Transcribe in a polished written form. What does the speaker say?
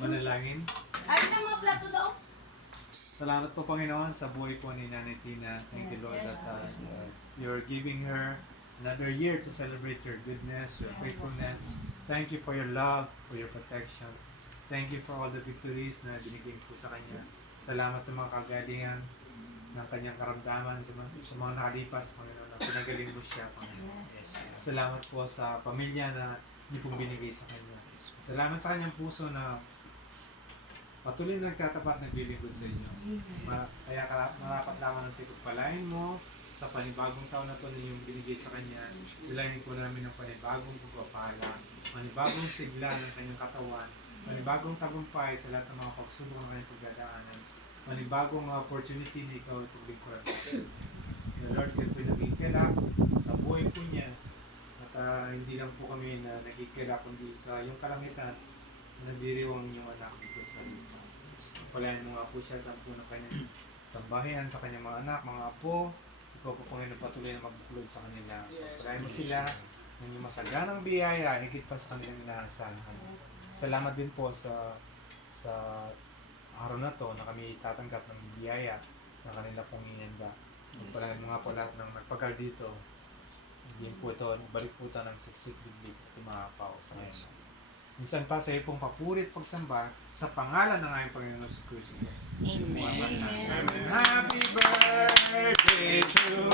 Manalangin. Ay, na mga plato daw. Salamat po, Panginoon, sa buhay po ni Nanay Tina. Thank you, Lord, that you're giving her another year to celebrate your goodness, your faithfulness. Thank you for your love, for your protection. Thank you for all the victories na binigay po sa kanya. Salamat sa mga kagalingan ng kanyang karamdaman, sa mga nakalipas, Panginoon, na pinagaling mo siya, Panginoon. Salamat po sa pamilya na hindi pong binigay sa kanya. Salamat sa kanyang puso na patuloy na nagtatapat naglilingkod sa inyo. Kaya marapat lamang ang pagpalain mo sa panibagong taon na ito na yung binigay sa kanya. Ilayin po namin ng panibagong pagpapala, panibagong sigla ng kanyang katawan, panibagong tagumpay sa lahat ng mga pagsubok ng kanyang pagdadaanan, panibagong opportunity na ikaw itubig ko. The Lord, kayo po nagkikilap sa buhay po niya. At hindi lang po kami na nagkikilap kundi sa yung kalangitan na nagdiriwang inyong anak dito sa lupa. Palayan mo nga po siya sa po ng kanyang sambahayan, sa kanyang mga anak, mga apo. Ikaw po Panginoon patuloy na magbuklod sa kanila. Palayan mo sila ng inyong masaganang biyaya, higit pa sa kanilang inaasahan. Salamat din po sa araw na to na kami tatanggap ng biyaya na kanila pong inyanda. Palayan mo nga po lahat ng nagpagal dito. Hindi po ito, balik po ito ng siksik bibig at umahapaw sa ngayon. Minsan pa sa iyo pong papurit pagsamba sa pangalan ng aming Panginoon si Kristo. Amen. Happy birthday to you.